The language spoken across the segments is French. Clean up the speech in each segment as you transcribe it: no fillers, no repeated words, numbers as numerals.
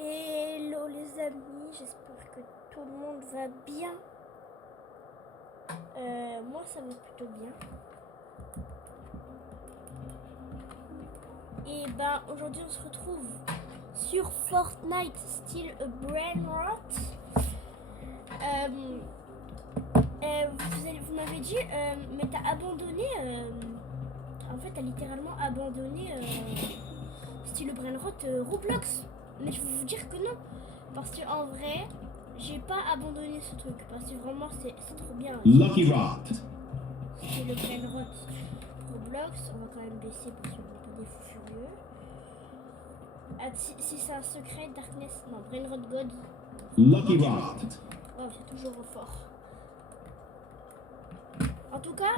Hello les amis, j'espère que tout le monde va bien. Moi ça va plutôt bien. Et ben aujourd'hui on se retrouve sur Fortnite style Brain Rot. Vous m'avez dit, mais t'as abandonné. En fait, t'as littéralement abandonné style Brain Rot Roblox. Mais je vais vous dire que non, parce qu'en vrai, j'ai pas abandonné ce truc, parce que vraiment c'est trop bien. Lucky Rot. C'est le Brain Rot Roblox, on va quand même baisser parce qu'on n'est pas des fous furieux. Ah, si c'est un secret, Darkness, non, Brain Rot God. Lucky Rot. Oh, c'est toujours fort. En tout cas,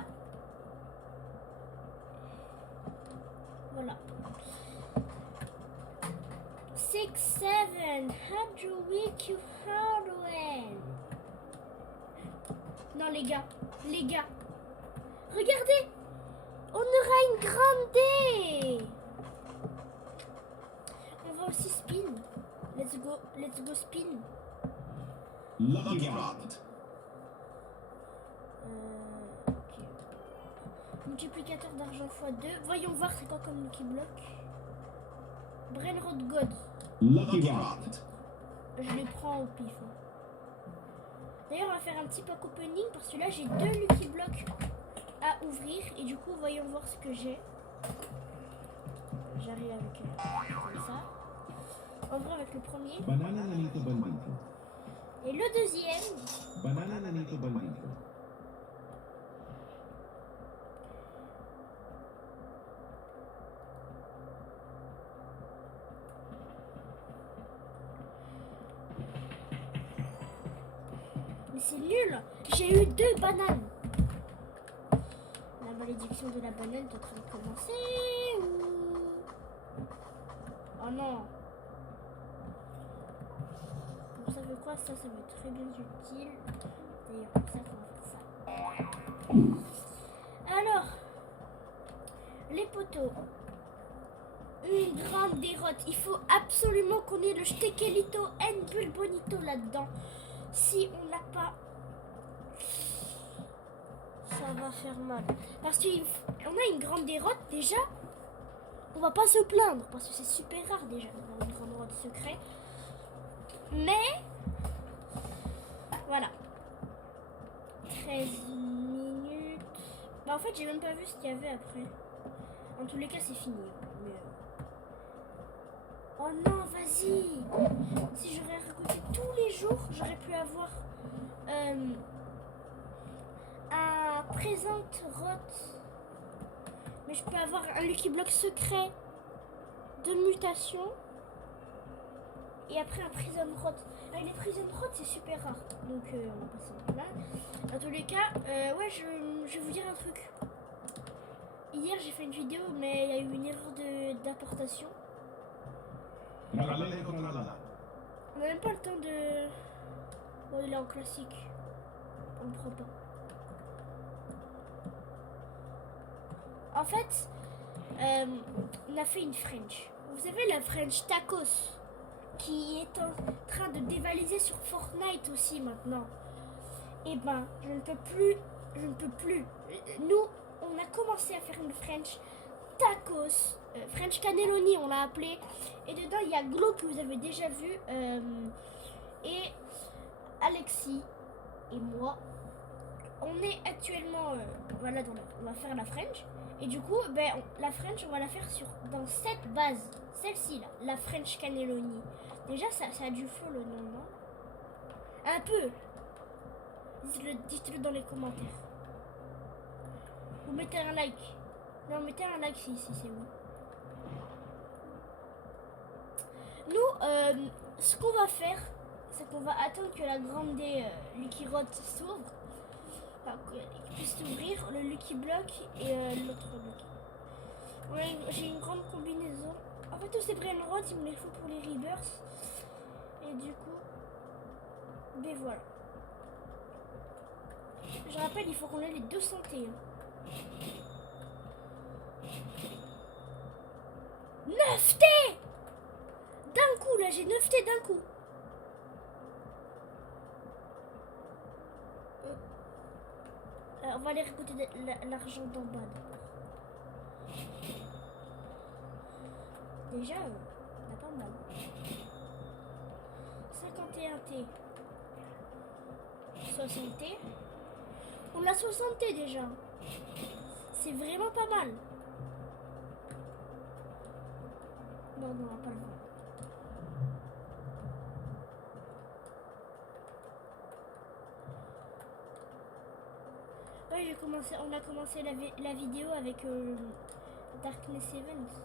voilà. 6, 7, how do we kill Hardware? Non les gars, regardez, on aura une grande. On va aussi spin. Let's go spin. Lucky Rot. Ok. Multiplicateur d'argent x2. Voyons voir c'est quoi comme Lucky Block. Brain Rot God. Lucky Rot. Je les prends au pif. D'ailleurs, on va faire un petit pack opening parce que là, j'ai 2 Lucky Blocks à ouvrir. Et du coup, voyons voir ce que j'ai. J'arrive avec comme ça. On va avec le premier. Banana nanito bandito. Et le deuxième. Banana nanito bandito. Mais c'est nul. J'ai eu 2 bananes. La malédiction de la banane est en train de commencer. Oh non. Vous savez quoi, ça va être très bien utile. D'ailleurs, comme ça qu'on va faire ça. Alors, les poteaux. Une grande déroute. Il faut absolument qu'on ait le Stekelito and Bulbonito là-dedans. Si on l'a pas, ça va faire mal. Parce qu'on a une grande déroute déjà. On va pas se plaindre parce que c'est super rare déjà d'avoir une grande déroute secret. Mais voilà. 13 minutes. Bah en fait j'ai même pas vu ce qu'il y avait après. En tous les cas c'est fini. Mais... Oh non, vas-y. Si j'aurais récolté tous les jours, j'aurais pu avoir un présent rot. Mais je peux avoir un Lucky Block secret de mutation. Et après un prison rot. Les prison rot c'est super rare. Donc on va passer là. Dans tous les cas, ouais, je vais vous dire un truc. Hier j'ai fait une vidéo mais il y a eu une erreur d'importation. On n'a même pas le temps de... Bon, il est en classique. On ne prend pas. En fait, on a fait une French. Vous savez la French tacos qui est en train de dévaliser sur Fortnite aussi maintenant. Et ben, je ne peux plus. Nous, on a commencé à faire une French tacos. French cannelloni on l'a appelé, et dedans il y a Glo que vous avez déjà vu, et Alexis et moi on est actuellement voilà, on va faire la French, et du coup la French on va la faire dans cette base, celle-ci là, la French cannelloni. Déjà ça a du feu le nom, non? Un peu. Dites-le dans les commentaires, ou mettez un like. Non, mettez un like si c'est bon. Nous, ce qu'on va faire, c'est qu'on va attendre que la grande Lucky Rot s'ouvre. Enfin, qu'il puisse s'ouvrir, le Lucky Block et l'autre Lucky. Ouais, j'ai une grande combinaison. En fait, tous ces Brain Rot, il me les faut pour les Rebirths. Et du coup, ben voilà. Je rappelle, il faut qu'on ait les 201. 9T d'un coup là Là, j'ai 9 T d'un coup. On va aller récolter l'argent d'en bas. Déjà, on a pas mal. 51 T. 60 T. On a 60 T déjà. C'est vraiment pas mal. Non, on va pas le voir. Ouais, on a commencé la vidéo avec Darkness Events.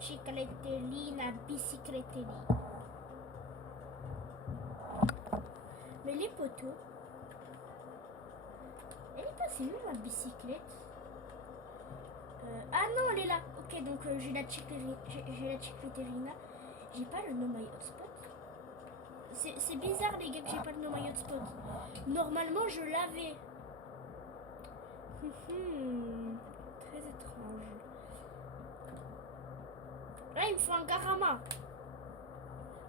Ciclettelina, bicyclettelina. Mais les poteaux. Elle est passée où ma bicyclette? Ah non, elle est là. Ok, donc j'ai la Ciclettelina. J'ai pas le No My Hotspot. C'est bizarre les gars que j'ai pas le No My Hotspot. Normalement je l'avais. Très étrange. Là il me faut un Garama.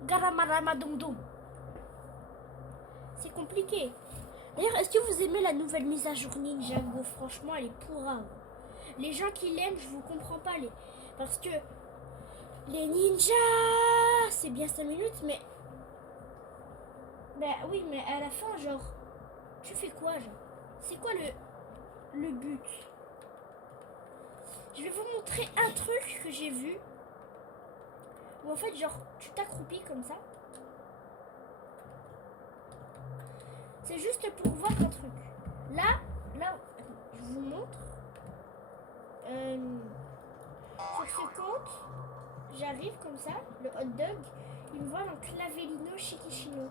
Garama Dom. C'est compliqué. D'ailleurs, est-ce que vous aimez la nouvelle mise à jour Ninjago? Franchement, elle est pourrave. Les gens qui l'aiment, je vous comprends pas. Parce que les ninjas, c'est bien 5 minutes, mais... Bah oui, mais à la fin, genre... Tu fais quoi, genre? C'est quoi le but? Je vais vous montrer un truc que j'ai vu. Où en fait, genre, tu t'accroupis comme ça. C'est juste pour voir un truc. Là, je vous montre. Sur ce compte, j'arrive comme ça, le hot dog, il me voit dans Clavellino Chiquichino.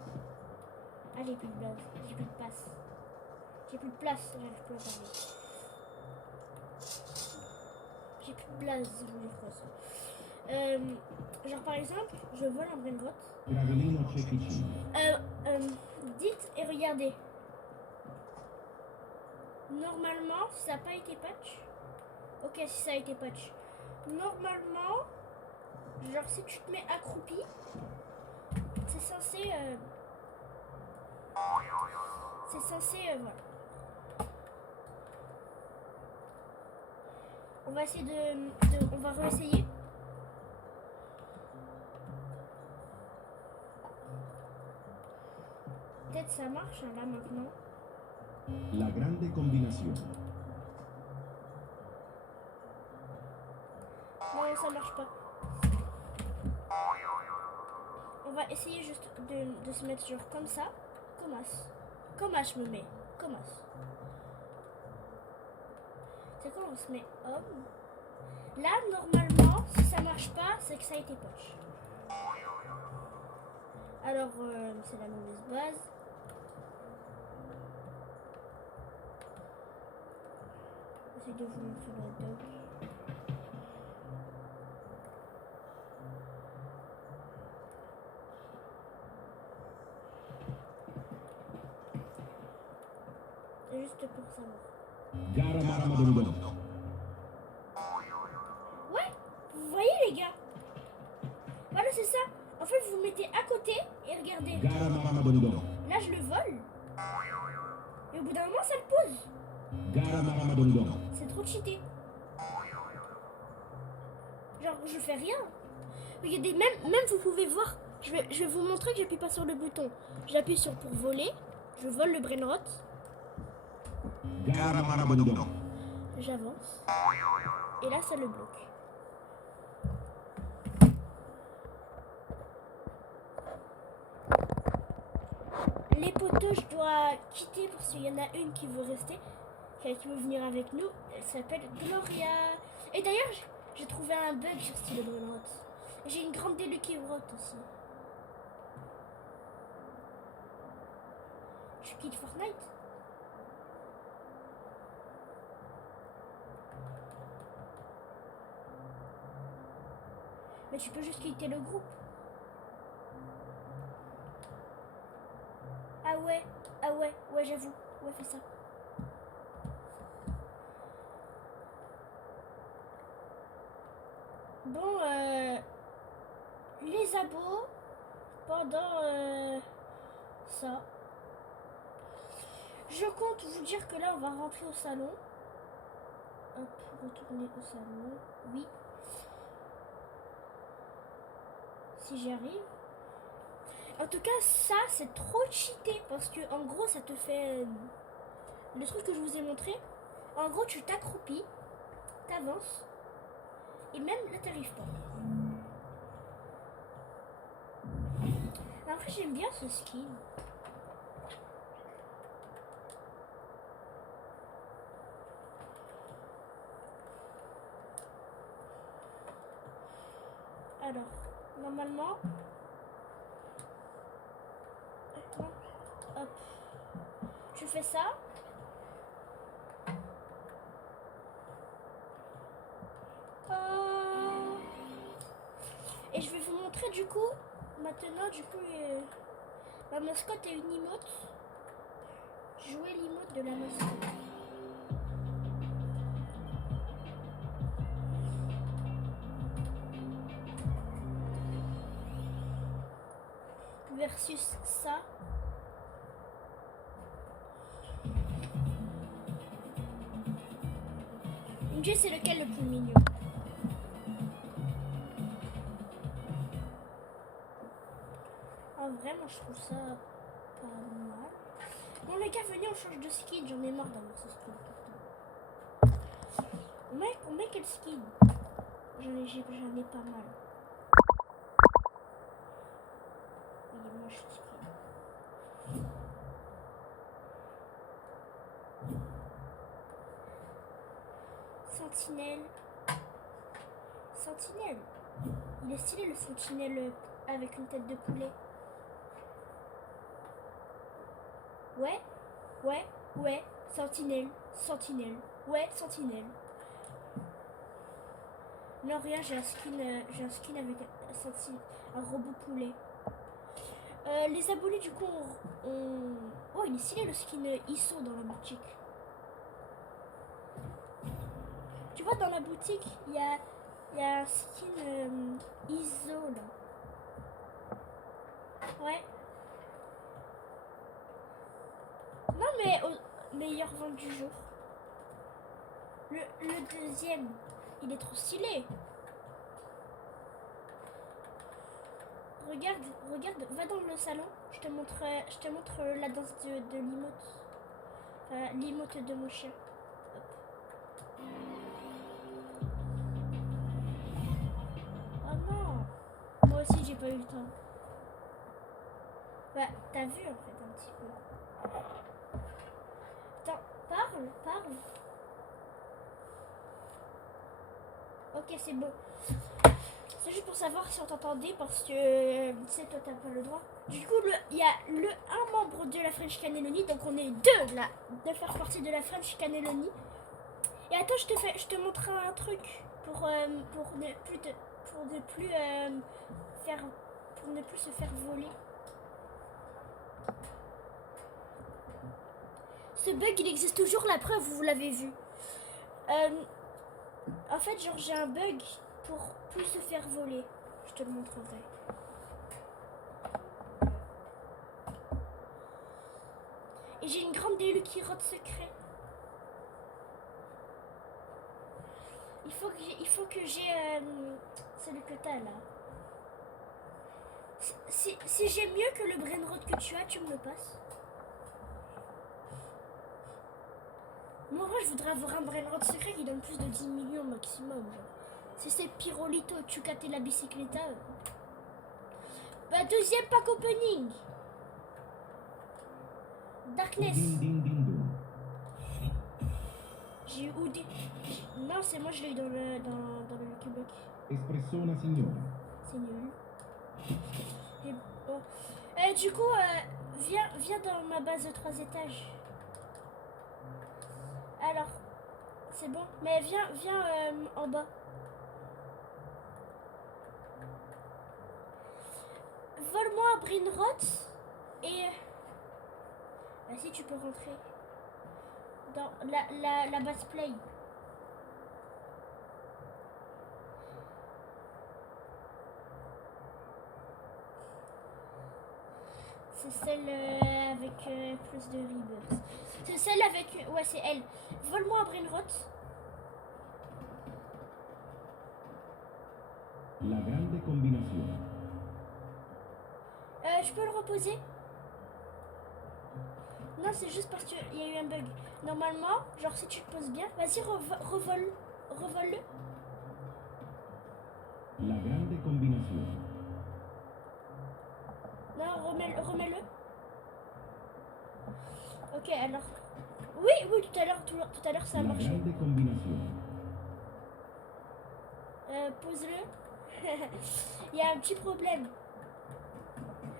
Ah, j'ai plus de place, j'ai plus de place. J'ai plus de place, j'arrive plus à parler. J'ai plus de place, je vous dis quoi. Genre par exemple, je vole un brainrot. Clavellino Chiquichino. Dites et regardez. Normalement, si ça n'a pas été patch. Ok, si ça a été patch. Normalement, genre si tu te mets accroupi, c'est censé... voilà. On va essayer on va réessayer. Peut-être ça marche là maintenant. La grande combinazione. Non, ça marche pas. On va essayer juste de se mettre genre comme ça. Comment je me mets? Comment? C'est quoi, on se met homme? Là, normalement, si ça marche pas, c'est que ça a été poche. Alors, c'est la mauvaise base. J'essaie de vous montrer le hot dog. Juste pour savoir. Ouais, vous voyez les gars. Voilà, c'est ça. En fait, vous mettez à côté et regardez. Là, je le vole. Et au bout d'un moment, ça le pose. C'est trop cheaté. Genre, je fais rien. Regardez, même vous pouvez voir. Je vais vous montrer que j'appuie pas sur le bouton. J'appuie sur pour voler. Je vole le brainrot. J'avance. Et là, ça le bloque. Les poteaux, je dois quitter parce qu'il y en a une qui veut rester, qui veut venir avec nous. Elle s'appelle Gloria. Et d'ailleurs, j'ai trouvé un bug sur ce brainrot. J'ai une grande déluquerot aussi. Je quitte Fortnite. Mais tu peux juste quitter le groupe. Ah ouais, j'avoue. Ouais, fais ça. Bon, les abos pendant ça. Je compte vous dire que là on va rentrer au salon. Hop, retourner au salon. Oui. Si j'y arrive. En tout cas, ça c'est trop cheaté parce que en gros ça te fait le truc que je vous ai montré. En gros, tu t'accroupis, t'avances et même là t'arrives pas. Après, j'aime bien ce skin. Alors, normalement, hop, je fais ça. Et je vais vous montrer du coup, maintenant du coup, ma mascotte est une emote. Jouer l'emote de la mascotte. Versus ça. Dieu, c'est lequel le plus mignon? Ah, vraiment, je trouve ça pas mal. Bon, les gars, venez, on change de skin. J'en ai marre d'avoir ce skin tout le temps. On met quel skin? J'en ai pas mal. Il est moche ce skin. Sentinelle. Sentinelle. Il est stylé le sentinelle avec une tête de poulet. Ouais, ouais, ouais, sentinelle, sentinelle, ouais, sentinelle. Non, rien, j'ai un skin avec un robot poulet. Les abonnés, du coup, oh, il est stylé le skin ISO dans la boutique. Tu vois, dans la boutique, il y a un skin ISO là. Ouais. Non, mais au meilleur vente du jour. Le deuxième, il est trop stylé. Regarde, va dans le salon. Je te montre la danse de l'emote. L'emote de mon chien. Hop. Oh non. Moi aussi, j'ai pas eu le temps. Bah, t'as vu en fait un petit peu. Attends, parle. Ok, c'est bon. C'est juste pour savoir si on t'entendait parce que, tu sais, toi t'as pas le droit. Du coup, il y a un membre de la French Cannelloni, donc on est deux là, de faire partie de la French Cannelloni. Et attends, je te montre un truc pour ne plus se faire voler. Ce bug, il existe toujours, la preuve, vous l'avez vu. En fait, genre, j'ai un bug pour plus se faire voler. Je te le montrerai. Et j'ai une grande DLU qui rote secret. Il faut que j'ai celui que t'as là. Si j'ai mieux que le brainrot que tu as, tu me le passes. Moi, en vrai, je voudrais avoir un brainrot secret qui donne plus de 10 millions maximum. Genre. Si c'est Pirolito, tu captes la bicyclette. Bah, deuxième pack opening. Darkness. J'ai eu Oudi. Non, c'est moi, je l'ai eu dans le Québec. Espressona signora. C'est nul. Et bon. Du coup, viens dans ma base de 3 étages. Alors, c'est bon. Mais viens en bas. Vole-moi un brainrot et... Vas-y, tu peux rentrer. Dans la base play. C'est celle avec plus de rebirth. C'est celle avec... ouais, c'est elle. Vole-moi un brainrot. La grande combinazione. Je peux le reposer? Non, c'est juste parce qu'il y a eu un bug. Normalement, genre si tu te poses bien, vas-y, revole. Revole-le. La grande combinazione. Non, remets-le. Ok, alors... Oui, oui, tout à l'heure ça a La marché. grande combinazione. Pose-le. Il y a un petit problème.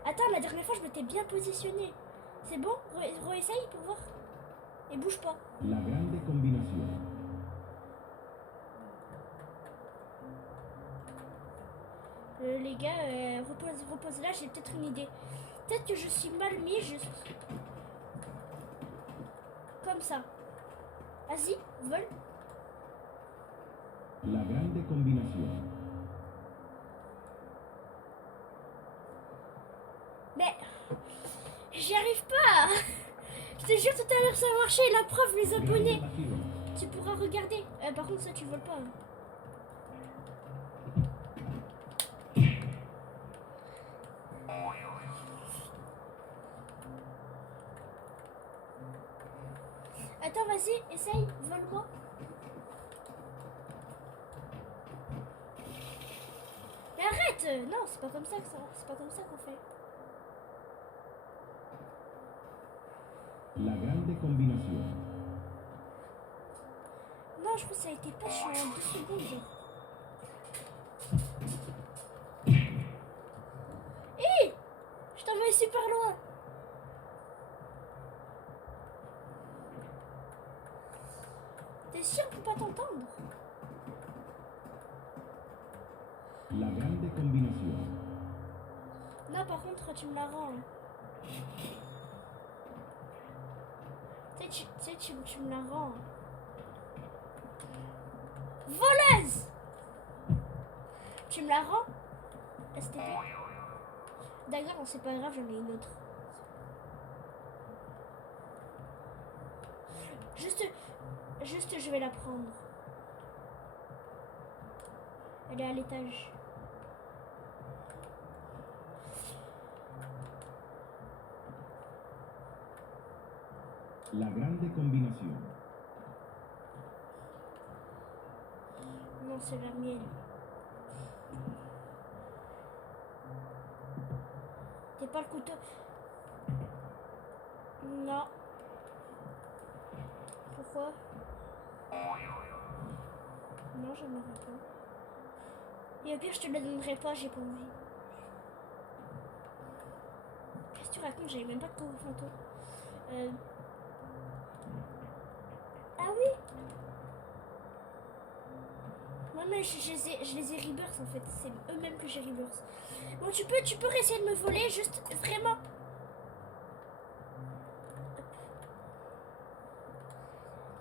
Attends, la dernière fois, je m'étais bien positionnée. C'est bon? Réessaye pour voir. Et bouge pas. La grande combinazione. Les gars, repose là, j'ai peut-être une idée. Peut-être que je suis mal mis, juste. Comme ça. Vas-y, vole. La grande combinazione. Mais j'y arrive pas. Je te jure, tout à l'heure ça a marché. La preuve, les abonnés. Grande Lachiro. Tu pourras regarder. Par contre, ça, tu voles pas. Attends, vas-y, essaye, vole-moi. Mais arrête! Non, c'est pas comme ça qu'on fait. La grande combinazione. Non, je crois que ça a été patch en 2 secondes. Hé! Je t'envoie super loin. T'es sûr qu'on peut pas t'entendre? La grande combinazione. Non, par contre, tu me la rends. Hein. Tu sais, tu me la rends. Voleuse! Tu me la rends? STP. D'accord, c'est pas grave, j'en ai une autre. Juste, je vais la prendre. Elle est à l'étage. La grande combinazione. Non, c'est la mienne. T'es pas le couteau. Non. Pourquoi? Non, j'en aurais pas. Et au pire, je te le donnerai pas, j'ai pas envie. Qu'est-ce que tu racontes? J'avais même pas de corps fantôme. Ah oui? Moi, mais je les ai rebirth en fait. C'est eux-mêmes que j'ai rebirth. Bon, tu peux essayer de me voler, juste vraiment.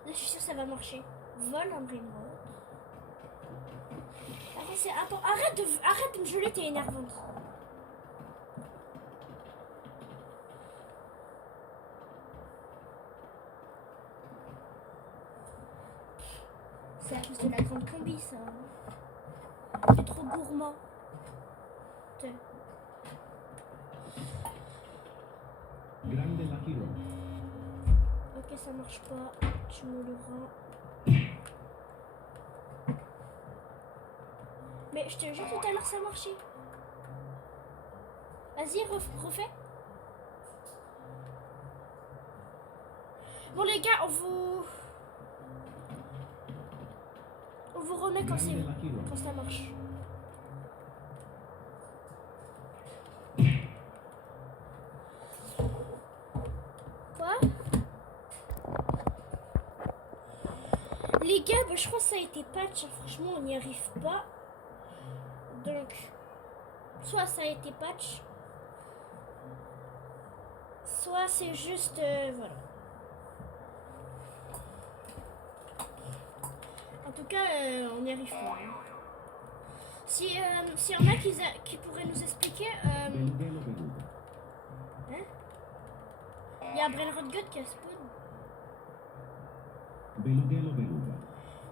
Là, je suis sûre que ça va marcher. Vol un brainrot. Arrête, c'est important. Arrête de me geler, t'es énervante. C'est à cause de la grande combi, ça. T'es trop gourmand. Tiens. Grande Lachiro. Ok, ça marche pas. Tu me le rends. Mais je te jure, tout à l'heure, ça marchait. Vas-y, refais. Bon, les gars, on vous remet quand ça marche. Quoi? Les gars, bah, je crois que ça a été patch. Franchement, on n'y arrive pas. Donc, soit ça a été patch, soit c'est juste... voilà. En tout cas, on n'y arrive pas. Hein. S'il y en a qui pourraient nous expliquer... Del gelo venuto. Hein? Il y a un Brainrot God qui a spawn. Belughello beluga.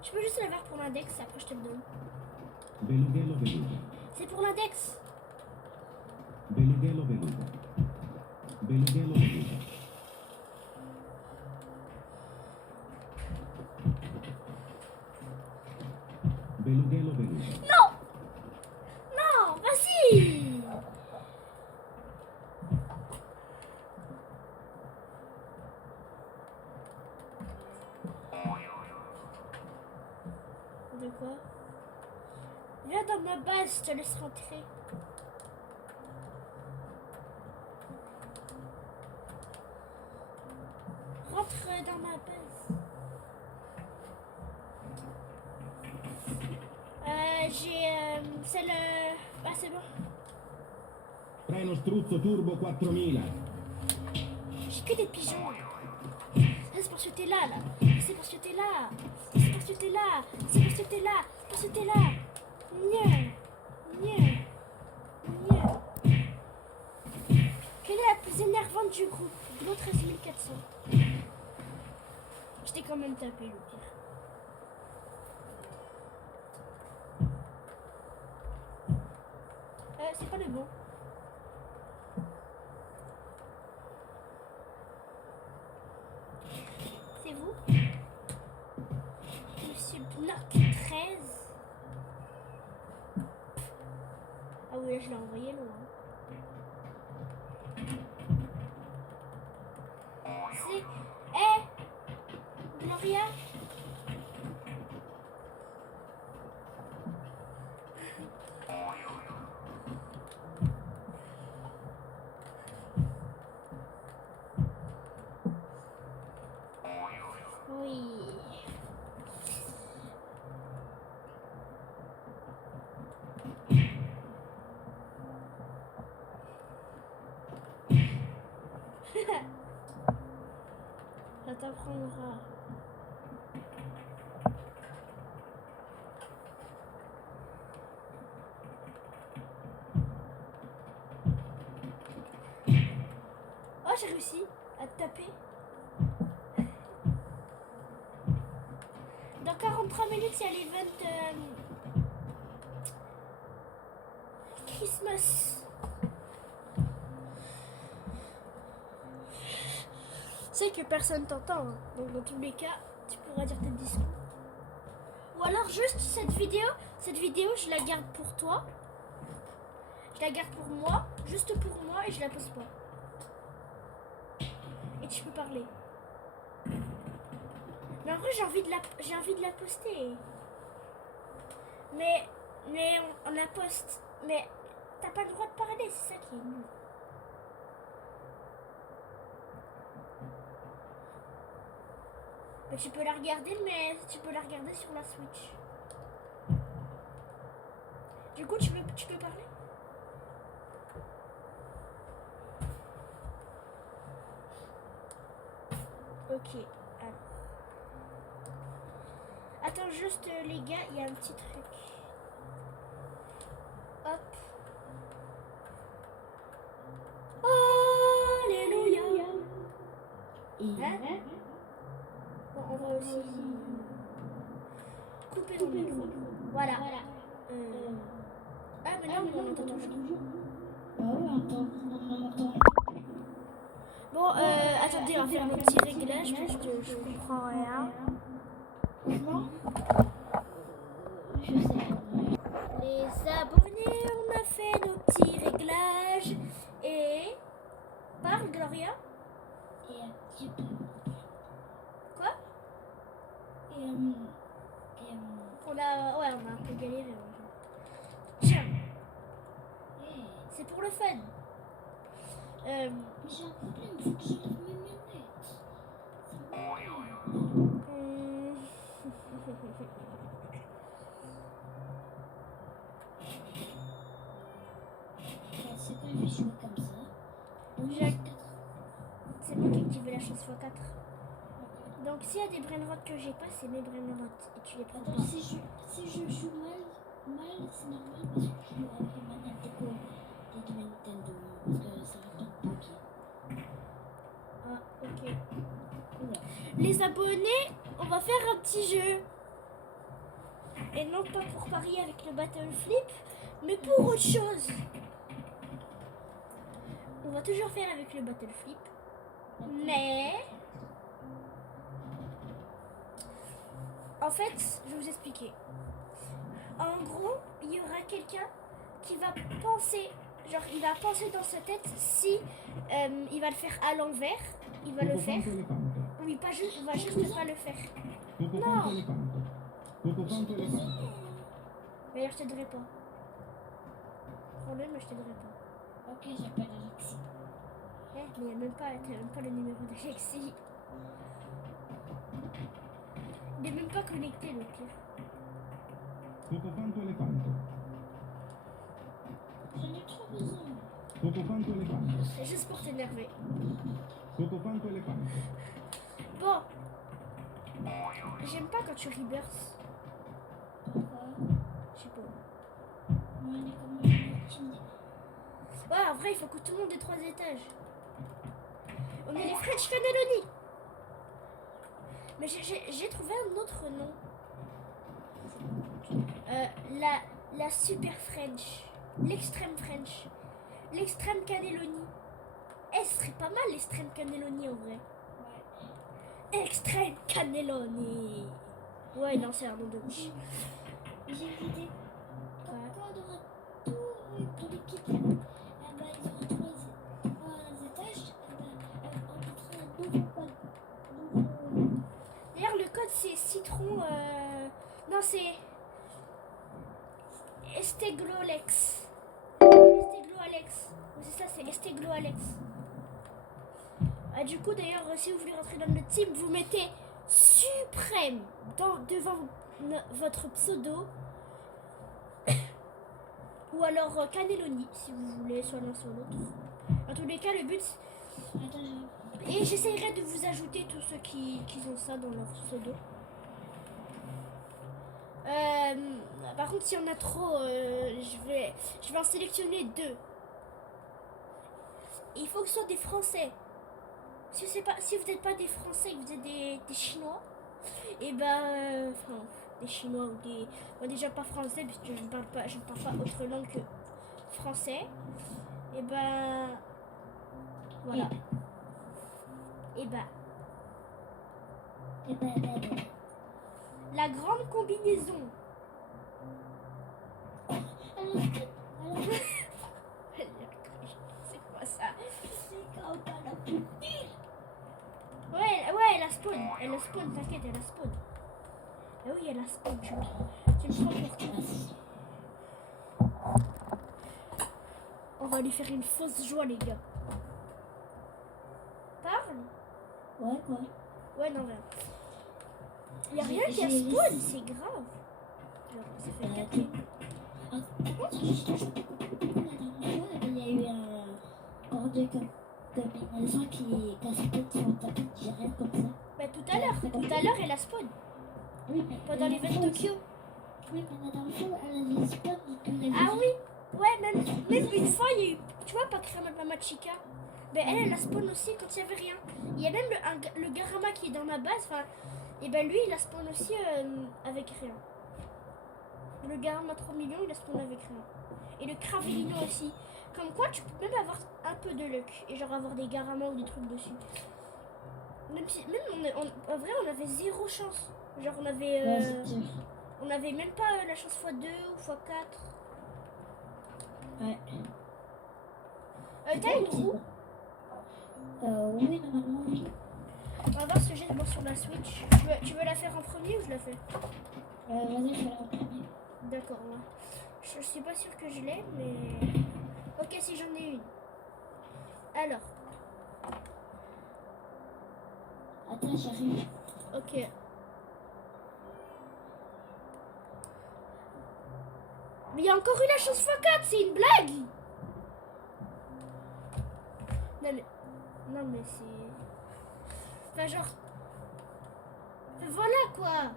Je peux juste l'avoir pour l'index, après je te le donne. Belughello beluga. C'est pour l'index. Belughello beluga. Belughello beluga. Belughello beluga. Non! Non, vas-y! De quoi? Viens dans ma base, je te laisse rentrer. Rentre dans ma base. C'est le... Ah, c'est bon. Treno struzzo turbo 4000. J'ai que des pigeons. C'est parce que t'es là, là. C'est parce que t'es là. C'est parce que t'es là. C'est parce que t'es là. C'est parce que t'es là. Nya. Nya. Nya. Quelle est la plus énervante du groupe? Glo 13400. Je t'ai quand même tapé, le pire. C'est pas le bon. C'est vous? Monsieur Bloc 13. Ah oui, là je l'ai envoyé loin. C'est... Gloria? Oui. Ça t'apprendra. Oh, j'ai réussi à te taper. Dans 43 minutes, il y a l'event Christmas. C'est que personne t'entend, hein. Donc dans tous les cas, tu pourras dire tes discours. Ou alors juste cette vidéo, je la garde pour toi. Je la garde pour moi, juste pour moi, et je la poste pas. Et tu peux parler. Mais en vrai, j'ai envie de la poster. Mais on la poste. Mais t'as pas le droit de parler, c'est ça qui est nul. Mais tu peux la regarder, mais tu peux la regarder sur la Switch. Du coup, tu peux parler? Ok, alors. Attends, juste les gars, il y a un petit truc. Hop. Alléluia. Hein? Bon, on va aussi couper le micro. Voilà. Ah, mais là, on entend toujours. Bon, attendez, on va faire nos petits réglages parce que je comprends rien. Non. Je sais. Les abonnés, on a fait nos petits réglages. Et... Parle, Gloria. Et un petit peu. Quoi? On a un peu galéré. Tiens, c'est pour le fun. J'ai un problème, faut que je lève mes manettes. C'est quand il fait chaud comme ça. C'est moi qui ai activé la chance x4. Donc s'il y a des brainrots que j'ai pas, c'est mes brainrots. Et tu les prends pas. Attends, si je joue mal, c'est normal parce que je joue avec les manettes de Nintendo. Parce que ça va pas de papier. Ah. les abonnés, on va faire un petit jeu. Et non pas pour parier avec le Battle Flip, mais pour autre chose. On va toujours faire avec le Battle Flip. Mais... En fait, je vais vous expliquer. En gros, il y aura quelqu'un qui va penser... Genre, il va penser dans sa tête si il va le faire à l'envers. Il va le faire. Pocofanto elefante. Oui, pas juste, on va juste pas le faire. Pocofanto elefante. Pocofanto elefante. D'ailleurs, je t'aiderai pas. Prends-le, mais je t'aiderai pas. Ok, j'appelle Alexis. Mais il n'y a même pas, t'as même pas le numéro d'Alexis. Il n'est même pas connecté, le pire. Pocofanto elefante. J'en ai trop besoin. Pocofanto elefante. C'est juste pour t'énerver. Pocofanto elefante. Bon. J'aime pas quand tu reverse. Pourquoi? Je sais pas. On est comme une timide. Ouais, en vrai, il faut que tout le monde ait 3 étages. On est les French Cannelloni. Mais j'ai trouvé un autre nom. La super French. L'extrême French. L'extrême Cannelloni. Eh, ce serait pas mal l'extrême Cannelloni en vrai. Ouais. Extrême Cannelloni. Ouais, non, c'est un nom de bouche. J'ai une idée. Quand Ouais. on aura tout l'équipe, ils auront 3 étages, on mettra un nouveau code. D'ailleurs, le code c'est citron. Non, c'est. Estegloalex. Estegloalex. Oui, c'est ça, c'est Estegloalex. Ah, du coup, d'ailleurs, si vous voulez rentrer dans notre team, vous mettez suprême devant votre pseudo. Ou alors Cannelloni, si vous voulez, soit l'un soit l'autre. En tous les cas, le but. Attends, Et j'essaierai de vous ajouter tous ceux qui ont ça dans leur pseudo. Par contre, s'il y en a trop, je vais en sélectionner 2. Il faut que ce soit des Français. Si vous n'êtes pas des Français, que vous êtes des Chinois, et ben, enfin, des Chinois ou des, bon, déjà pas français, puisque je ne parle pas autre langue que français. Et ben, voilà. Et ben, la grande combinaison. C'est quoi ça? Ouais, elle a spawn. Elle a spawn, t'inquiète, elle a spawn. Ah oui, elle a spawn, tu me prends pour qui? On va lui faire une fausse joie, les gars. Parle. Ouais, quoi? Ouais, non, rien. Il y a rien qui a spawn, c'est grave. Genre, ça fait 4 minutes. Il y a eu un hors de combinaison qui a spawn sur le tapis, j'ai rien comme ça. Bah, tout à l'heure, elle a spawn. Oui, mais Pendant l'event Tokyo. Oui, mais la dernière fois, elle a spawn. Ah oui, ouais, même une fois, il y a eu, tu vois, pas Mama Chica. Ben elle a spawn aussi quand il n'y avait rien. Il y a même le Garama qui est dans ma base, enfin, et ben lui, il a spawn aussi avec rien. Le Garama 3 millions, il a spawn avec rien. Et le Cravellino aussi. Comme quoi, tu peux même avoir un peu de luck et genre avoir des Garama ou des trucs dessus. En vrai, on avait 0 chance. Genre, on avait même pas la chance x2 ou x4. Ouais. T'as une roue? Oui, normalement, oui. On va voir ce que j'ai d'abord sur la Switch. Tu veux la faire en premier ou je la fais? Vas-y, je vais la reprendre. D'accord, ouais. Je suis pas sûre que je l'ai, mais... Ok, si j'en ai une. Alors. Attends, j'arrive. Ok. Mais il y a encore eu la chance x4, c'est une blague! Non mais c'est... Enfin genre... Voilà quoi!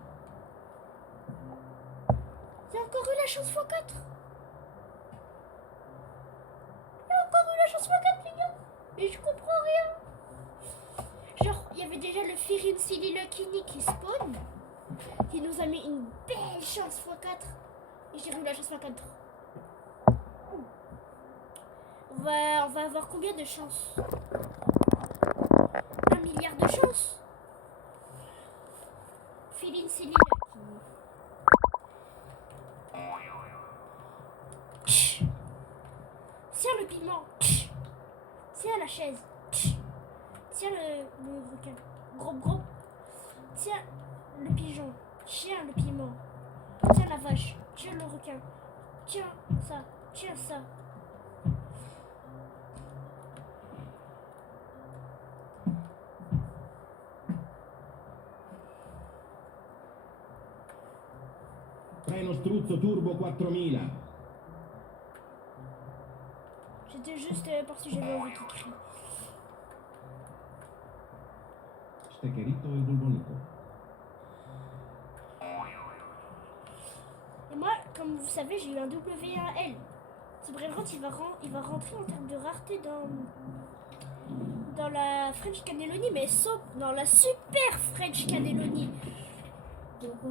Il y a encore eu la chance x4! Il y a encore eu la chance x4 les gars! Mais je comprends rien! Genre, il y avait avait déjà le Firin Sililokini qui spawn, qui nous a mis une belle chance x4. Et j'ai eu la chance x4. On va avoir combien de chances? 1 milliard de chances. Firin Sililokini. Tiens le piment. Tiens la chaise. Tiens le requin. Gros. Tiens le pigeon. Tiens le piment. Tiens la vache. Tiens le requin. Tiens ça. Tiens ça. Treno struzzo turbo 4000. C'était juste parce que j'avais envie qu'il crie. Stecherito e bulbonito. Et moi, comme vous savez, j'ai eu un W1L. Ce Brainrot, il va rentrer en termes de rareté dans la French Cannelloni, mais sauf dans la super French Cannelloni. De quoi?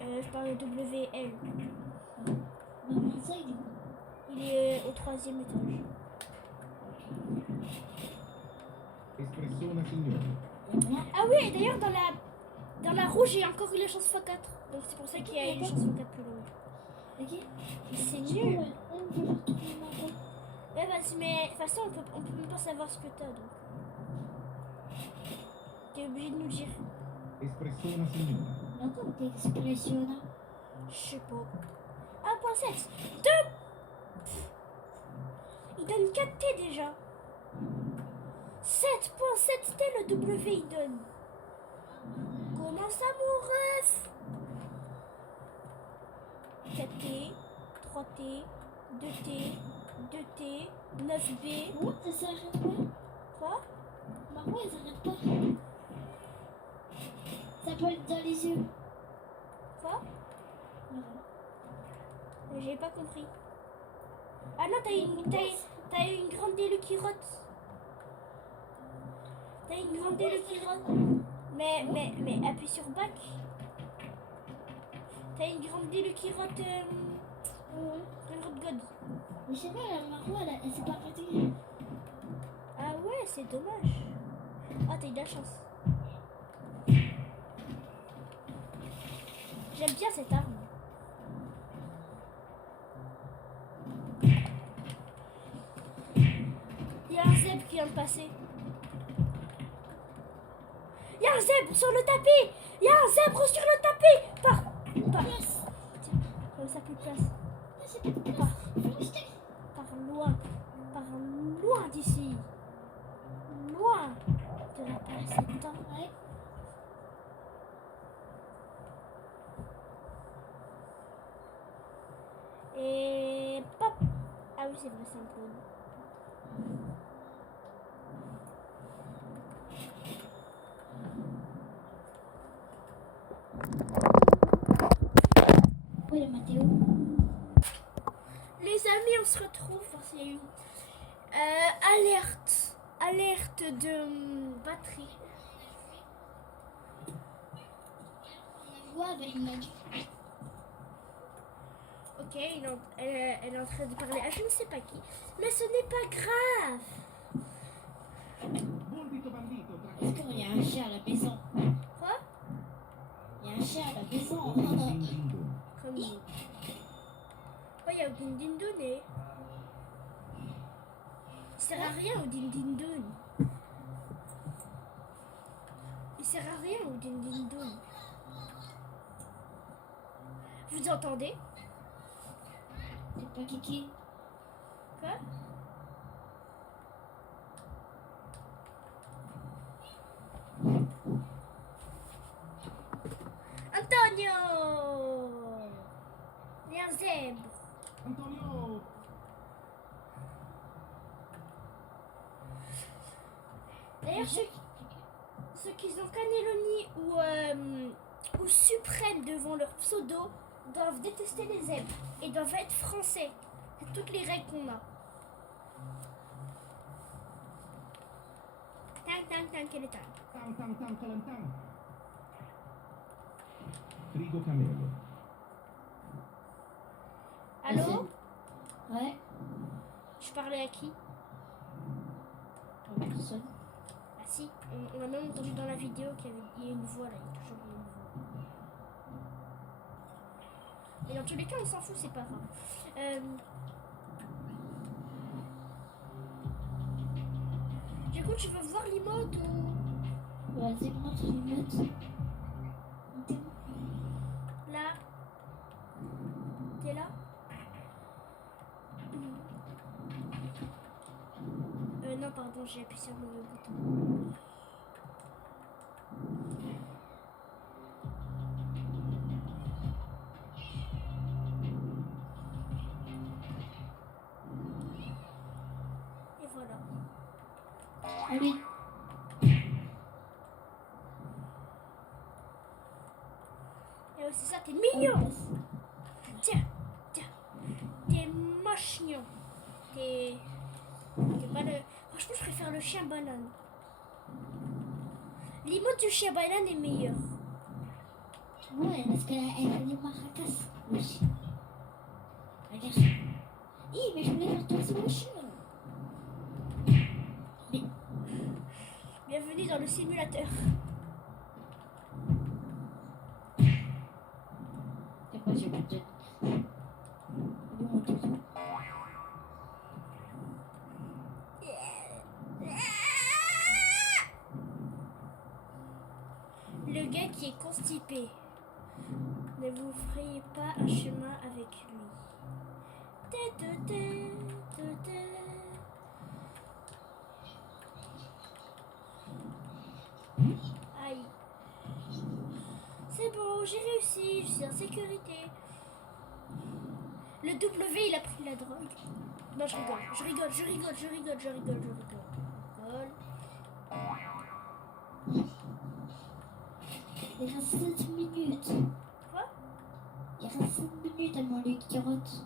Je parle de WL. Maman, ça, il est où? Il est au 3e étage. Espressona signore. Maman, Ah oui, et d'ailleurs, dans la rouge, j'ai encore eu la chance x4. Donc c'est pour ça qu'il y a une chance x4 plus longue. ok. C'est Tu nul. peux me faire tourner ma tête? Ouais, vas-y, mais de toute façon, on peut même pas savoir ce que t'as, donc. T'es obligé de nous dire. Espressona signore. Ma come ti espressiona? Je sais pas. 1.7. 2. Il donne 4 T déjà. 7.7 T le W il donne. Comment ça mon ref? 4T, 3T, 2T, 2T, 9B. Pourquoi ça s'arrête pas? Quoi? Maman, il s'arrête pas. Ça peut être dans les yeux. Quoi? Voilà. J'ai pas compris. Ah non, t'as une grande délu qui rote. T'as une grande délu qui rote. Mais appuie sur back. T'as une grande délu qui rote. Une rote god. Mais je sais pas, la Marwa, elle s'est pas arrêtée. Ah ouais, c'est dommage. Ah, t'as eu de la chance. J'aime bien cette arme. Il y a un zèbre qui vient de passer. Il y a un zèbre sur le tapis. Il y a un zèbre sur le tapis. Par. Place. Comme ça, plus de place. Ah, c'est pas de place. Faut le jeter. Par loin. Par loin d'ici. Loin de la place. Attends. Ouais. Et pop. Ah oui, c'est vrai, c'est un peu. Oui, le Mathéo. Les amis, on se retrouve parce qu'il y a eu alerte de batterie. Ouais, avec une magie. Ok, elle est en train de parler à je ne sais pas qui, mais ce n'est pas grave. Bulbito bandito. Est-ce qu'il y a un chien à la maison? Quoi? Il y a un chien à la maison. Ding ding dong. Comme nous. Oh, il y a Din Din Dun, eh. Il sert à rien au Din Din Dun. Il sert à rien au Din Din Dun. Vous entendez? C'est pas Kiki. Quoi? Antonio! Il y a un zèbre. Antonio. D'ailleurs, ceux qui ont Cannelloni ou Suprême devant leur pseudo doivent détester les zèbres et doivent être français. C'est toutes les règles qu'on a. T'as tang, tang, quel est tang. Tang, tang, tang, calentang. Frigo camelo. Allô? Ouais. Je parlais à qui? Personne. Ah si, on a même entendu dans la vidéo il y a une voix là, il y a toujours une voix. Mais dans tous les cas, on s'en fout, c'est pas grave. Du coup, tu veux voir l'emote ou... Vas-y, montre l'imote. Là? T'es là? Non, pardon, j'ai appuyé sur le mauvais bouton. Et voilà. Allez. Et aussi ça, t'es mignon! Tiens, tiens. T'es mochignon. T'es pas le... Franchement, je préfère le chien banane. L'emote du chien banane est meilleur. Ouais, parce qu'elle fait des maracas. Oui. Regarde. Mais je voulais faire tourner mon chien. Mais Bienvenue dans le simulateur. c'est quoi, j'ai pas de... Mon Dieu. Le gars qui est constipé. Ne vous frayez pas un chemin avec lui. Aïe. C'est bon, j'ai réussi, je suis en sécurité. Le W, il a pris la drogue. Non, je rigole. Il reste 7 minutes. Quoi? Il reste 7 minutes à mon les carottes.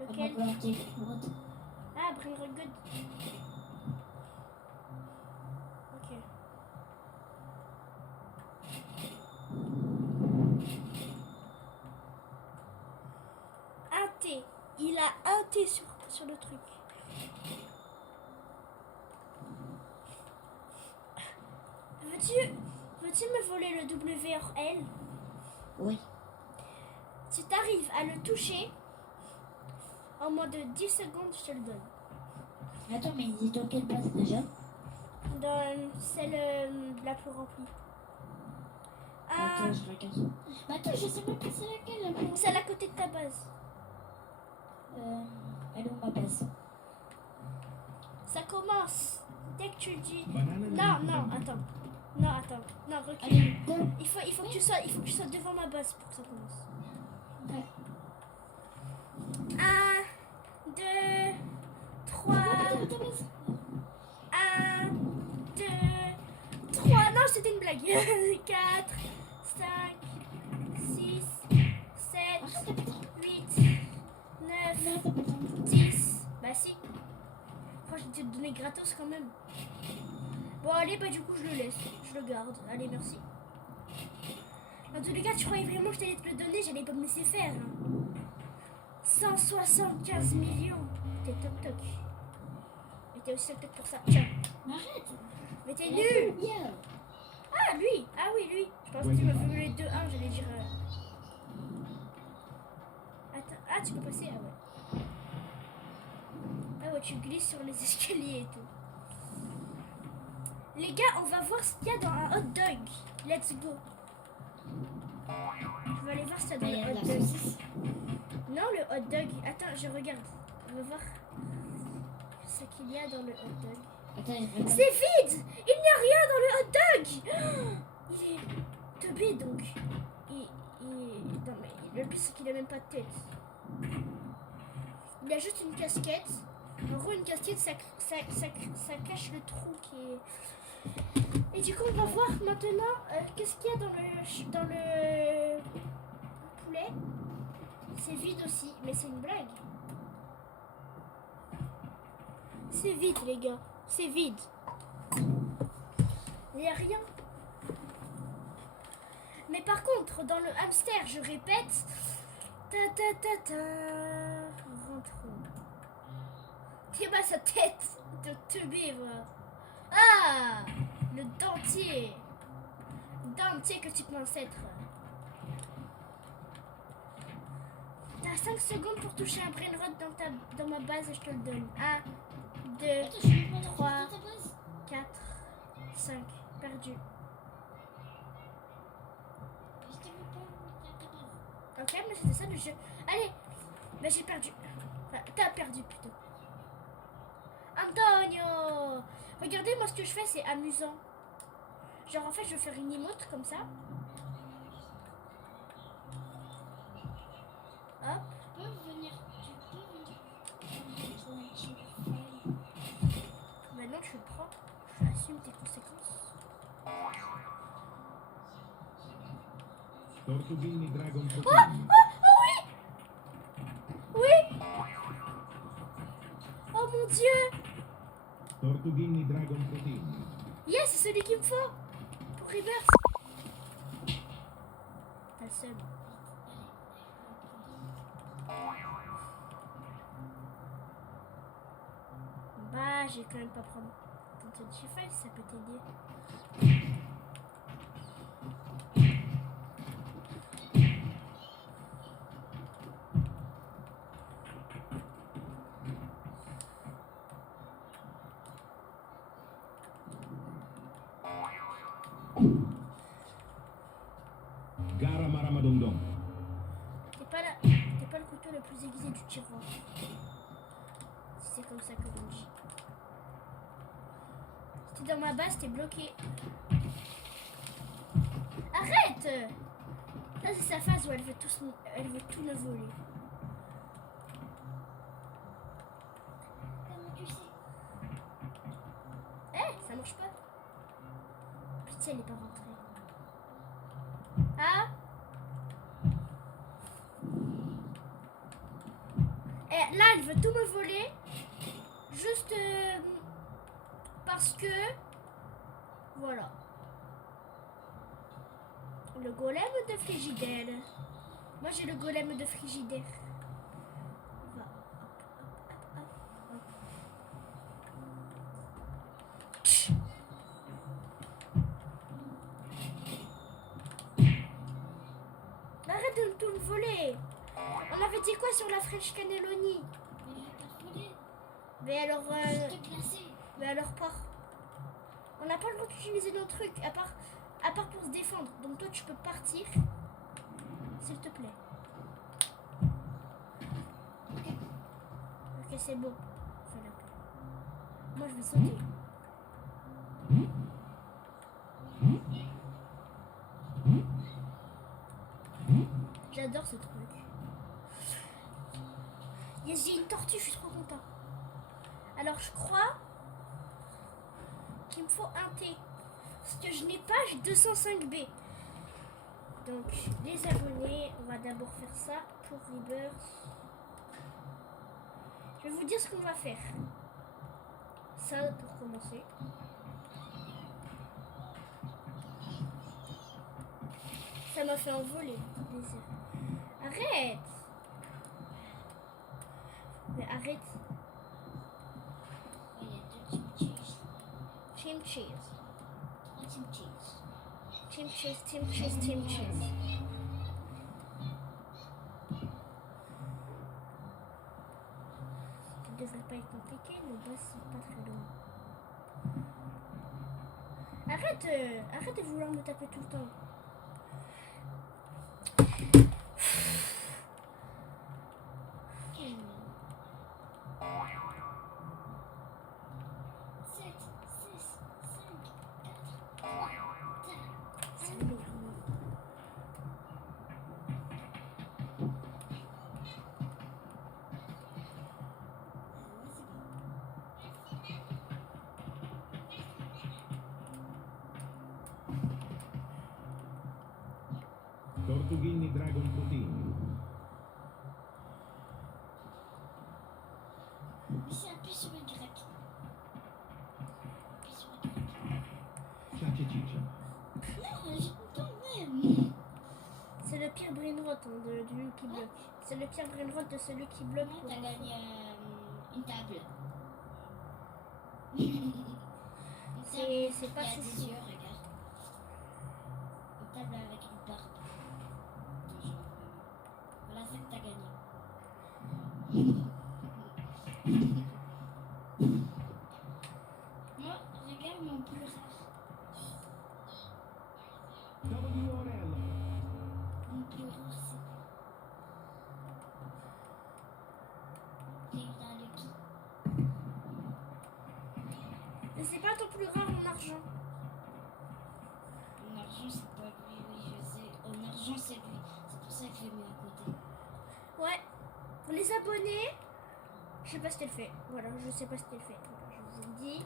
Lequel? À ma planter les carottes. Ah, bring a good. Ok. Un thé. Il a un thé sur le truc. Veux-tu me voler le W hors L? Oui. Si t'arrives à le toucher, en moins de 10 secondes, je te le donne. Attends, mais il est dans quelle place déjà? Dans celle la plus remplie. Ah, Attends, je regarde. Mais attends, je sais même pas c'est laquelle la plus... celle à côté de ta base. Elle est où ma base? Ça commence dès que tu dis. Banana Non, attends. Non, recule. Allez, go. Il faut que tu sois devant ma base pour que ça commence. Ouais. 1, 2, 3. Attends, ta base. 1, 2, 3. Non, c'était une blague. 4, 5, 6, 7, 8, 9, Non, t'as pas besoin. 10. Bah si. Moi, je vais te donner gratos quand même. Bon, allez, bah du coup, je le laisse. Je le garde. Allez, merci. Dans tous les cas, tu croyais vraiment que je t'allais te le donner? J'allais pas me laisser faire. Hein. 175 millions. T'es toc toc. Mais t'es aussi toc toc pour ça. Tiens. Arrête. Mais t'es Elle a nul. fait le bien. Ah, lui. Ah oui, lui. Je pense que tu m'as fait voler 2-1. J'allais dire... Attends. Ah, tu peux passer? Ah ouais. Ah ouais, tu glisses sur les escaliers et tout. Les gars, on va voir ce qu'il y a dans un hot dog. Let's go. Je vais aller voir ce qu'il y a dans Il y a le de hot la dog. saucisse. Non, le hot dog. Attends, je regarde. On va voir ce qu'il y a dans le hot dog. Attends, il y a C'est vide. Il n'y a rien dans le hot dog. Il est teubé donc. Non mais le pire c'est qu'il a même pas de tête. Il a juste une casquette. En gros une casquette ça cache le trou qui est... Et du coup on va voir maintenant qu'est-ce qu'il y a dans le poulet. C'est vide aussi, mais c'est une blague. C'est vide les gars, c'est vide. Il n'y a rien. Mais par contre, dans le hamster, je répète. Ta ta ta ta. Rentrons. Tiens bah sa tête de teubé, voilà. Ah, le dentier. Dentier que tu penses être. T'as 5 secondes pour toucher un brainrot dans ma base et je te le donne. 1, 2, Attends, je suis pas dans 3, ta base. 4, 5. Perdu. Je t'ai même pas mis ta base. Ok, mais c'était ça le jeu. Allez, bah j'ai perdu. Enfin, t'as perdu plutôt. Antonio! Regardez, moi ce que je fais c'est amusant. Genre en fait je vais faire une emote comme ça. Hop. Tu peux venir. Maintenant tu le prends. Tu assumes tes conséquences. Tortughini Dragon Oh, Protein. oui! Oui! Oh mon dieu! Tortughini Dragon Protein. Yes, c'est celui qu'il me faut! Pour reverse! T'as le seul. Bah, j'ai quand même pas prendre ton Spotify, ça peut t'aider. Gara Maramadondon. T'es pas le couteau le plus aiguisé du tiroir. Si c'est comme ça que l'on dit. Si t'es dans ma base, t'es bloqué. Arrête! Là, c'est sa phase où elle veut tout me voler. Comment tu sais? Eh, ça marche pas. Putain, elle est pas rentrée. Ah! Eh, là, elle veut tout me voler. Juste parce que... Voilà. Le golem de Frigidaire. Moi, j'ai le golem de Frigidaire. Va. Hop, hop, hop. Tch. Arrête de tout me voler. On avait dit quoi sur la French Cannelloni? Mais il a pas volé. Mais alors... Je t'ai placé. Mais alors pars. On n'a pas le droit d'utiliser nos trucs, à part pour se défendre. Donc toi tu peux partir. S'il te plaît. Ok, c'est bon. Fais la paix. Moi je vais sauter. J'adore ce truc. Yes, j'ai une tortue, je suis trop content. Alors je crois qu'il me faut un T. Parce que je n'ai pas, j'ai 205B. Donc les abonnés, on va d'abord faire ça pour Rebirth. Je vais vous dire ce qu'on va faire. Ça pour commencer. Ça m'a fait envoler. Arrête! Mais arrête. Oh, il y a deux team cheese. Team cheese. Trois team cheese. Team cheese, team cheese, team cheese. Ça devrait pas être compliqué, le boss c'est pas très long. Arrête de vouloir me taper tout le temps. Sept, six, cinq, quatre, trois, deux, C'est un. le meilleur. Tortughini Dragon Protein. Ici, appuie sur Y. Appuie sur Y. Chachichi. brainrot hein, de celui qui bloque. C'est le pire brainrot de celui qui bloque. Non, pour t'as info. gagné une table. Une C'est pas il y a des foufou. yeux, regarde. Une table avec une barbe. Voilà, c'est que t'as gagné. Moi, regarde mon plus rare. WRL. Mon plus rare, c'est dans le qui. Mais c'est pas ton plus rare en argent. En argent, c'est pas lui, oui, je sais. En argent, c'est lui. C'est pour ça que je l'ai mis à côté. Ouais. Pour les abonnés, je sais pas ce qu'elle fait. Voilà, je sais pas ce qu'elle fait. Voilà, je vous le dis.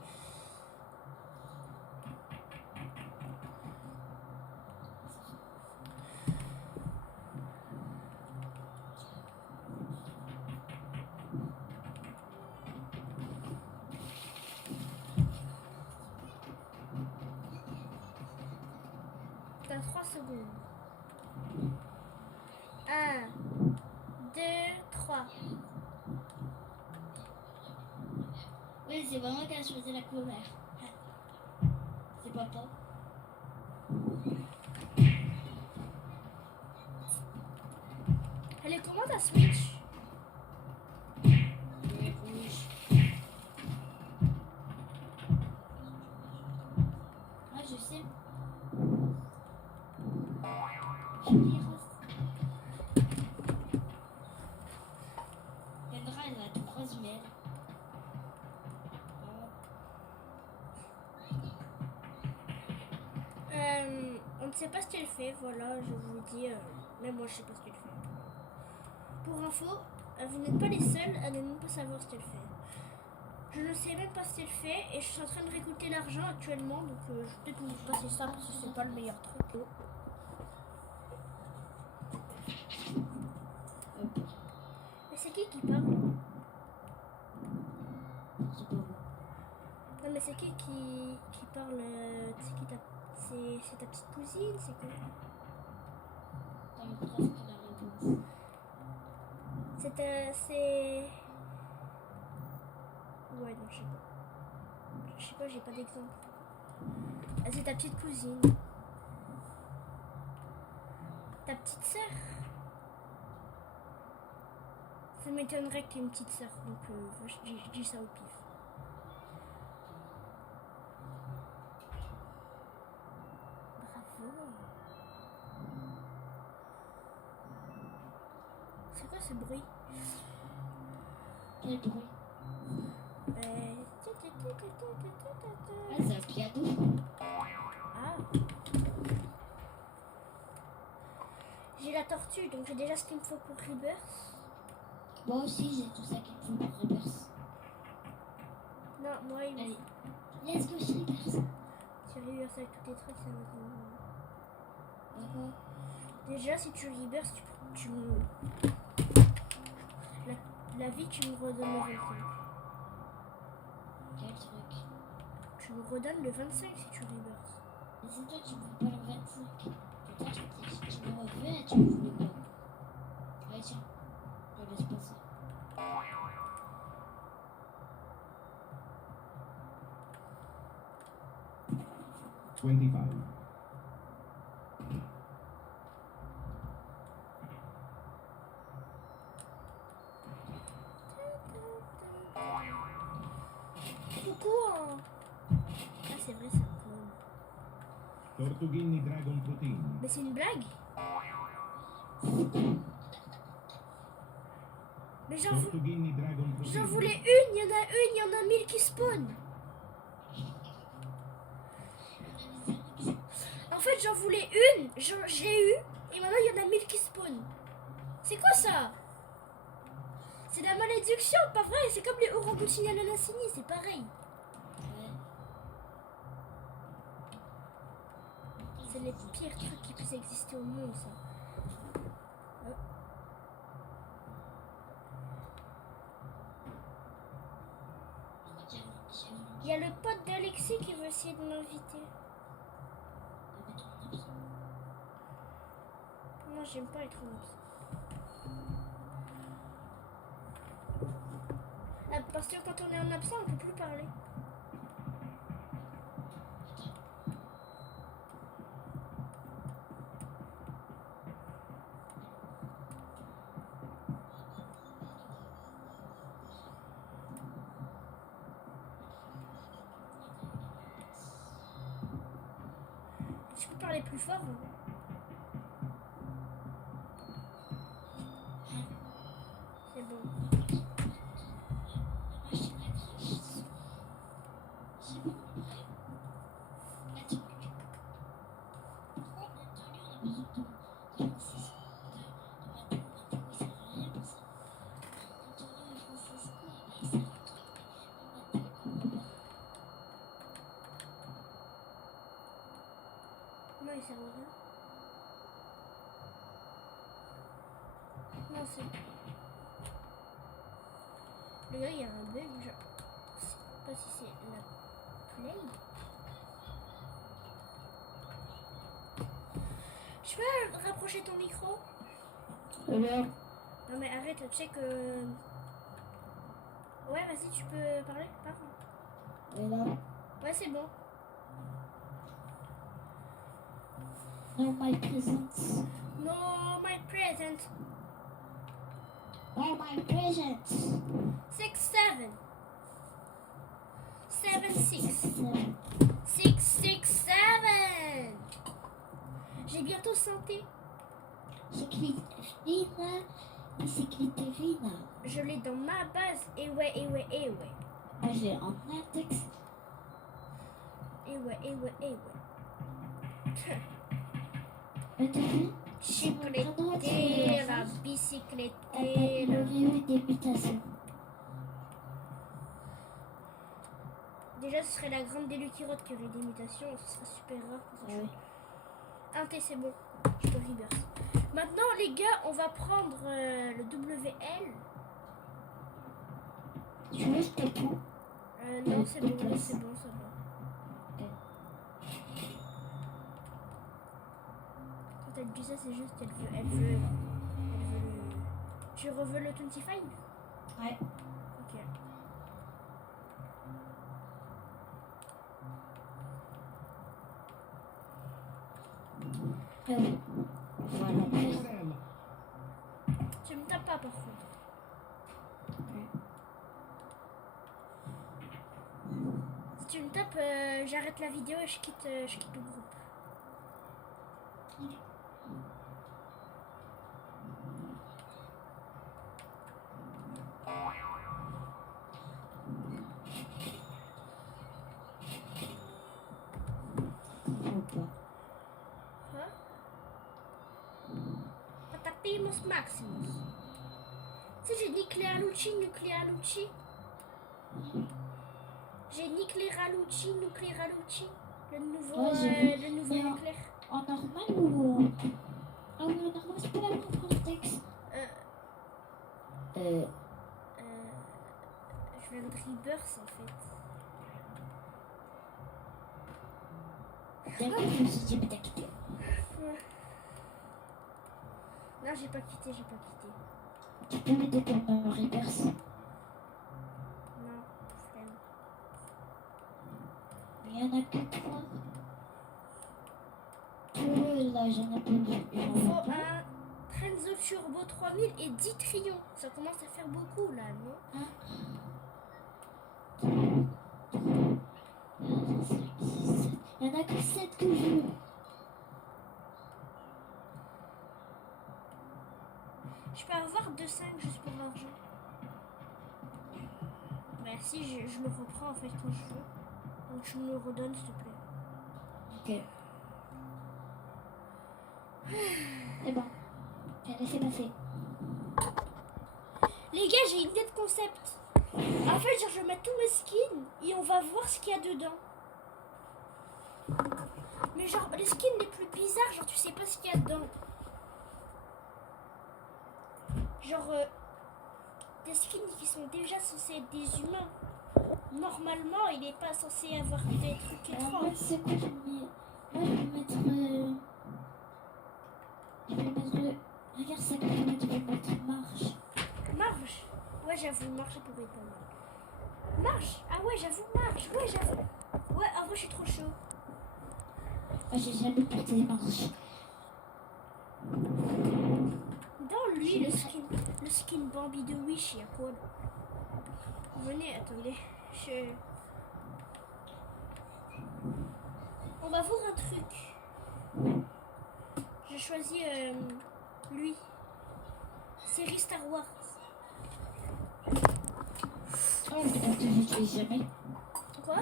T'as 3 secondes. 1, 2, 3. Oui, c'est vraiment qu'elle a choisi la couleur. C'est papa. Elle est comment ta Switch? Le rouge. Ah, je sais. Je dis rose. Kendra, elle a du rose miel. On ne sait pas ce qu'elle fait, voilà, je vous dis, même moi je sais pas ce qu'elle fait. Pour info, vous n'êtes pas les seuls à ne même pas savoir ce qu'elle fait. Je ne sais même pas ce qu'elle fait et je suis en train de récolter l'argent actuellement, donc je vais peut-être vous passer ça parce que c'est pas le meilleur truc. Mais c'est qui parle? C'est pas moi. Non mais c'est qui parle? C'est qui c'est ta petite cousine? C'est quoi? T'as me presque la réponse. C'est... Ouais, non, je sais pas. Je sais pas, j'ai pas d'exemple. Ah, c'est ta petite cousine. Ta petite sœur. Ça m'étonnerait que tu aies une petite sœur, donc je dis ça au pif. Bravo. C'est quoi ce bruit? Quel bruit? Euh, Ah, c'est un piano. Ah. J'ai la tortue, donc j'ai déjà ce qu'il me faut pour Rebirth. Moi aussi, j'ai tout ça qu'il faut pour reverse. Non, moi, il Allez, let's go chez Reverse. si Rebirth avec tous tes trucs, ça va être... D'accord. Déjà, si tu Rebirth, tu me... La vie, tu me redonnes le 25. Quel truc? Tu me redonnes le 25 si tu Rebirth. Mais c'est toi, tu veux pas le 25. Putain, tu me refais et tu me voulais pas. Allez, tiens. Je laisse passer. $25. Coucou hein. Ah, c'est vrai, c'est un clone. Tortughini Dragon Protein. Mais c'est une blague. Mais Tortughini Dragon Protein. j'en voulais une, il y en a 1000 qui spawn. En fait, j'en voulais une, j'ai eu, et maintenant il y en a 1000 qui spawn. C'est quoi ça? C'est la malédiction, pas vrai? C'est comme les orangoutines à l'anassini, c'est pareil. Ouais. C'est les pires trucs qui puissent exister au monde, ça. Il y a le pote d'Alexis qui veut essayer de m'inviter. Non, moi j'aime pas être noobs. Ah, parce que quand on est en absent, on peut plus parler. Tu peux parler plus fort. Hein. C'est bon. Non, il sert à rien. Non, c'est... Le gars, il y a un bug, genre... Je sais pas si c'est la play. Je peux rapprocher ton micro? Alors, Non mais arrête, check... Ouais, vas-y, tu peux parler? Parle. là, Ouais, c'est bon. no my presents. No, my present. Oh my presents. 6, 7. 7, 6. Seven. 6, 6, 7. J'ai bientôt santé. J'écris Rina et j'écris Rina. Je l'ai dans ma base. Et ouais, et ouais, et ouais. Ah, j'ai en index. Et ouais, et ouais, et ouais. T'as vu? Chicletter, la bicyclette. Le revue des mutations. Déjà, ce serait la grande déluquirote qui aurait des mutations. Ce serait super rare pour ça. Un T, c'est bon. Je te reverse. Maintenant, les gars, on va prendre le WL. Tu veux, je te prends. Non, c'est bon, c'est bon, ça va. Quand elle dit ça, c'est juste elle veut le... Tu reveux le 25? Ouais. Ok. Voilà. Orella. Tu me tapes pas, par contre. Si tu me tapes, j'arrête la vidéo et je quitte le groupe. Quoi? Patapimus Maximus. Tu sais, j'ai Nuclealucci. J'ai Nuclealucci. Le nouveau, Ouais, j'ai vu. le nouveau Mais nucléaire. En normal ou... Ah oui, en normal, c'est pas la même contexte. Je viens de Rebirth en fait. D'accord, je me suis dit, mais t'as quitté. Non, j'ai pas quitté. Tu peux m'aider pour me reverse? Non, flemme. Il y en a que 3. Là, j'en ai pas vu. Il faut un Trenzo Turbo 3000 et 10 Trions. Ça commence à faire beaucoup là, non? Il y en a que 7 que je veux. Je peux avoir 2,5 juste pour l'argent. Bah si, je le reprends en fait quand je veux. Donc tu me le redonnes s'il te plaît. Ok. C'est bon. J'ai laissé passer. Les gars, j'ai une idée de concept. En fait, genre, je vais mettre tous mes skins et on va voir ce qu'il y a dedans. Mais genre, les skins les plus bizarres, genre, tu sais pas ce qu'il y a dedans. Genre, des skins qui sont déjà censés être des humains. Normalement, il n'est pas censé avoir des trucs En fait, étranges. c'est quoi je vais mettre... Moi, je vais mettre... Je Je vais mettre. Regarde ça, je vais mettre marche. Marche. Ouais, j'avoue, marche, ça pourrait être pas mal. Marche. Ah ouais, j'avoue, marche. Ouais, j'avoue. Ouais, en vrai, je suis trop chaud. Moi, j'ai jamais porté des marches. Dans lui, le skin Bambi de Wish, il y a quoi là? Venez, attendez. On va voir un truc. Je choisis lui. Série Star Wars. Oh, je pense que j'utilise jamais. Quoi?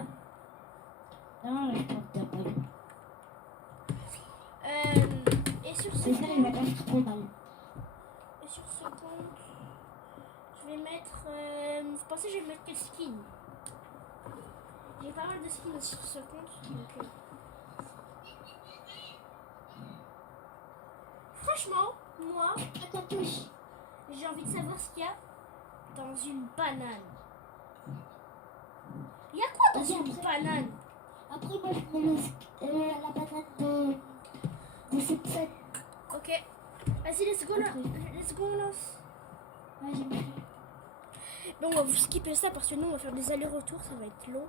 Non, je pense que t'as pas. Et sur ce C'est ça, il va compte, pas faire trop mal. je vais mettre. Vous pensez que je vais mettre quel skin? J'ai pas mal de skins sur ce compte. Donc, franchement, moi, À ta touche. j'ai envie de savoir ce qu'il y a dans une banane. Il y a quoi dans Vas-y, une après. banane? Après, moi, je mets la banane de cette scène. Ok. Vas-y, let's go là. Let's go, lance. Ouais, j'ai mis. Bon, on va vous skipper ça parce que nous, on va faire des allers-retours, ça va être long.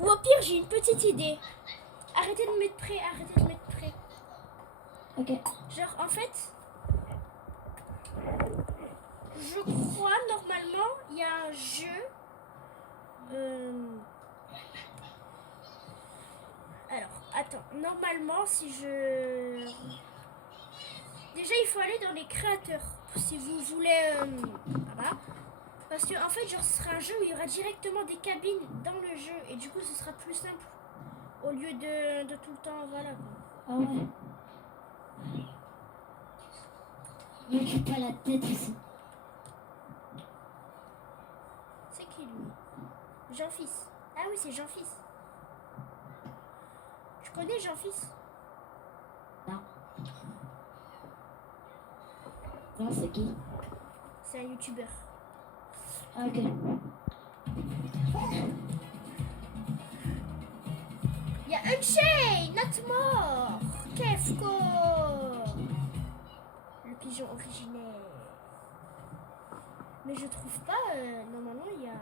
Ou au pire, j'ai une petite idée. Arrêtez de mettre prêt, arrêtez de mettre prêt. Ok. Genre, en fait, je crois, normalement, il y a un jeu. Alors, attends. Normalement, si je... Déjà, il faut aller dans les créateurs. Si vous voulez... Voilà. Parce que, en fait, genre, ce sera un jeu où il y aura directement des cabines dans le jeu. Et du coup, ce sera plus simple. Au lieu de tout le temps, voilà. Ah ouais. Ne m'occupe pas la tête aussi. C'est qui, lui? Jean-Fils. Ah oui, c'est Jean-Fils. Tu connais Jean-Fils? Non. Non, c'est qui? C'est un youtubeur. Ah, ok. Il y a Unchained, not more. Kefko. Le pigeon originel. Mais je trouve pas. Normalement, il y a.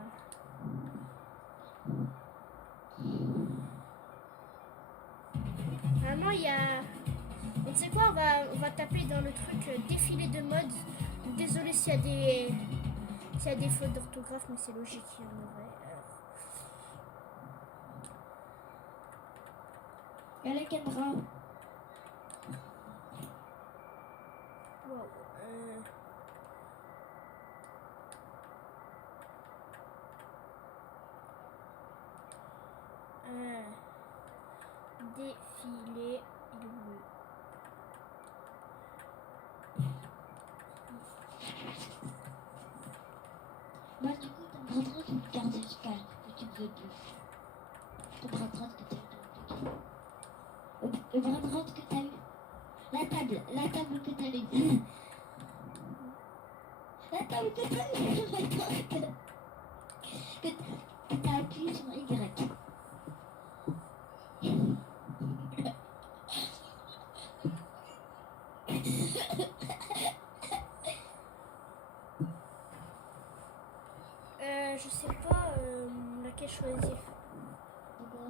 Normalement, il y a. On sait quoi, on va taper dans le truc défilé de mode. Désolé s'il y a des fautes d'orthographe, mais c'est logique, il y en aurait. Il y a la caméra. Wow. Défilé bleu. Bah, du coup, ton bras droit, tu me gardes le calme. Que tu me veux plus. Ton bras droit que t'as eu. Le bras droit que t'as eu. La table que t'as eu. La table que t'as eu. Que t'as appuyé sur Y. Je sais pas laquelle choisir. Pourquoi?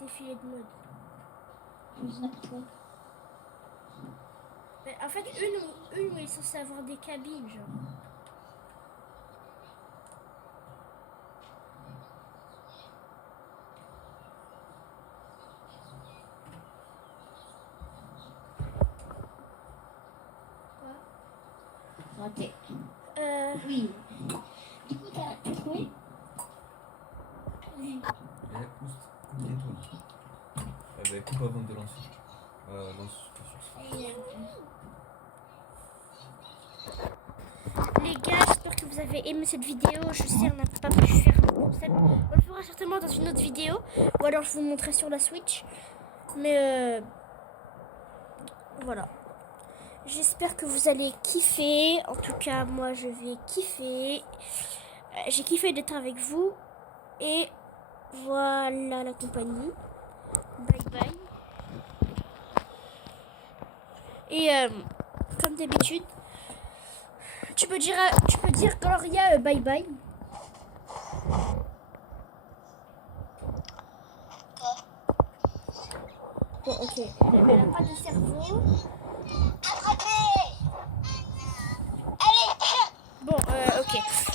Défilé de mode. Je dis n'importe quoi. Mais en fait, une où il est censé avoir des cabines, genre. Quoi? Raté. Oui. Du coup, t'as trouvé? Oui. Et là, coupe les toits. Coupe avant de lancer. Lance sur ça. Les gars, j'espère que vous avez aimé cette vidéo. Je sais, on n'a pas pu faire le concept. On le fera certainement dans une autre vidéo. Ou alors je vous montrerai sur la Switch. Mais voilà. J'espère que vous allez kiffer. En tout cas, moi, je vais kiffer. J'ai kiffé d'être avec vous. Et voilà la compagnie. Bye bye. Et comme d'habitude, tu peux dire Gloria bye bye. Bon, ok. Elle n'a pas de cerveau. Attrapez. Allez. Bon, ok.